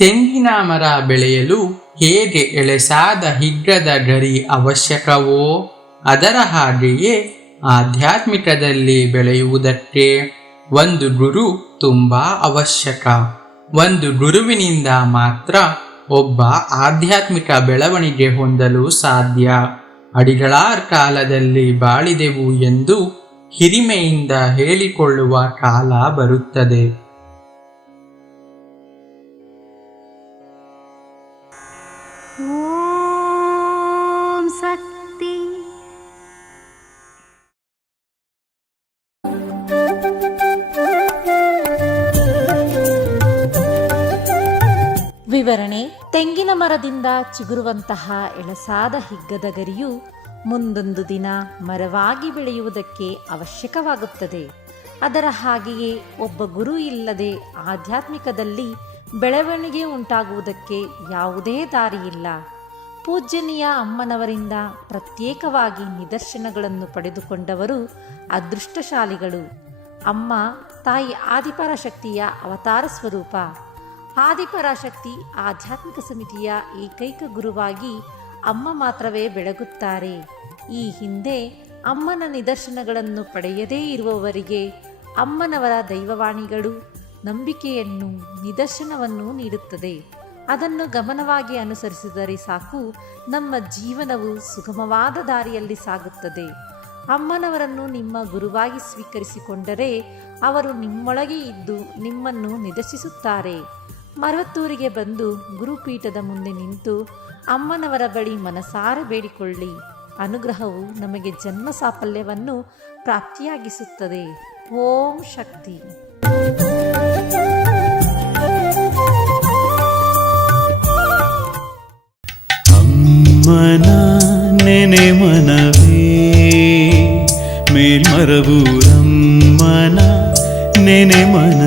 ತೆಂಗಿನ ಮರ ಬೆಳೆಯಲು ಹೇಗೆ ಎಳೆಸಾದ ಹಿಗ್ಗದ ಗರಿ ಅವಶ್ಯಕವೋ ಅದರ ಹಾಗೆಯೇ ಆಧ್ಯಾತ್ಮಿಕದಲ್ಲಿ ಬೆಳೆಯುವುದಕ್ಕೆ ಒಂದು ಗುರು ತುಂಬ ಅವಶ್ಯಕ. ಒಂದು ಗುರುವಿನಿಂದ ಮಾತ್ರ ಒಬ್ಬ ಆಧ್ಯಾತ್ಮಿಕ ಬೆಳವಣಿಗೆ ಹೊಂದಲು ಸಾಧ್ಯ. ಅಡಿಗಳಾರ್ ಕಾಲದಲ್ಲಿ ಬಾಳಿದೆವು ಎಂದು ಹಿರಿಮೆಯಿಂದ ಹೇಳಿಕೊಳ್ಳುವ ಕಾಲ ಬರುತ್ತದೆ. ಓಂ ಶಕ್ತಿ. ವಿವರಣೆ: ತೆಂಗಿನ ಮರದಿಂದ ಚಿಗುರುವಂತಹ ಎಳಸಾದ ಹಿಗ್ಗದ ಗರಿಯು ಮುಂದೊಂದು ದಿನ ಮರವಾಗಿ ಬೆಳೆಯುವುದಕ್ಕೆ ಅವಶ್ಯಕವಾಗುತ್ತದೆ. ಅದರ ಹಾಗೆಯೇ ಒಬ್ಬ ಗುರು ಇಲ್ಲದೆ ಆಧ್ಯಾತ್ಮಿಕದಲ್ಲಿ ಬೆಳವಣಿಗೆ ಉಂಟಾಗುವುದಕ್ಕೆ ಯಾವುದೇ ದಾರಿಯಿಲ್ಲ. ಪೂಜ್ಯನೀಯ ಅಮ್ಮನವರಿಂದ ಪ್ರತ್ಯೇಕವಾಗಿ ನಿದರ್ಶನಗಳನ್ನು ಪಡೆದುಕೊಂಡವರು ಅದೃಷ್ಟಶಾಲಿಗಳು. ಅಮ್ಮ ತಾಯಿ ಆದಿಪರಾಶಕ್ತಿಯ ಅವತಾರ ಸ್ವರೂಪ. ಆದಿಪರಾಶಕ್ತಿ ಆಧ್ಯಾತ್ಮಿಕ ಸಮಿತಿಯ ಏಕೈಕ ಗುರುವಾಗಿ ಅಮ್ಮ ಮಾತ್ರವೇ ಬೆಳಗುತ್ತಾರೆ. ಈ ಹಿಂದೆ ಅಮ್ಮನ ನಿದರ್ಶನಗಳನ್ನು ಪಡೆಯದೇ ಇರುವವರಿಗೆ ಅಮ್ಮನವರ ದೈವವಾಣಿಗಳು ನಂಬಿಕೆಯನ್ನು, ನಿದರ್ಶನವನ್ನು ನೀಡುತ್ತದೆ. ಅದನ್ನು ಗಮನವಾಗಿ ಅನುಸರಿಸಿದರೆ ಸಾಕು, ನಮ್ಮ ಜೀವನವು ಸುಗಮವಾದ ದಾರಿಯಲ್ಲಿ ಸಾಗುತ್ತದೆ. ಅಮ್ಮನವರನ್ನು ನಿಮ್ಮ ಗುರುವಾಗಿ ಸ್ವೀಕರಿಸಿಕೊಂಡರೆ ಅವರು ನಿಮ್ಮೊಳಗೆ ಇದ್ದು ನಿಮ್ಮನ್ನು ನಿದರ್ಶಿಸುತ್ತಾರೆ. ಮರವತ್ತೂರಿಗೆ ಬಂದು ಗುರುಪೀಠದ ಮುಂದೆ ನಿಂತು ಅಮ್ಮನವರ ಬಳಿ ಮನಸಾರೆ ಬೇಡಿಕೊಳ್ಳಿ. ಅನುಗ್ರಹವು ನಮಗೆ ಜನ್ಮ ಸಾಫಲ್ಯವನ್ನು ಪ್ರಾಪ್ತಿಯಾಗಿಸುತ್ತದೆ. ಓಂ ಶಕ್ತಿ. ಅಮ್ಮನ ನೆನೆ ಮನವೇ ಮೇಲ್ಮರವೂರಮ್ಮನ ನೆನೆ ಮನ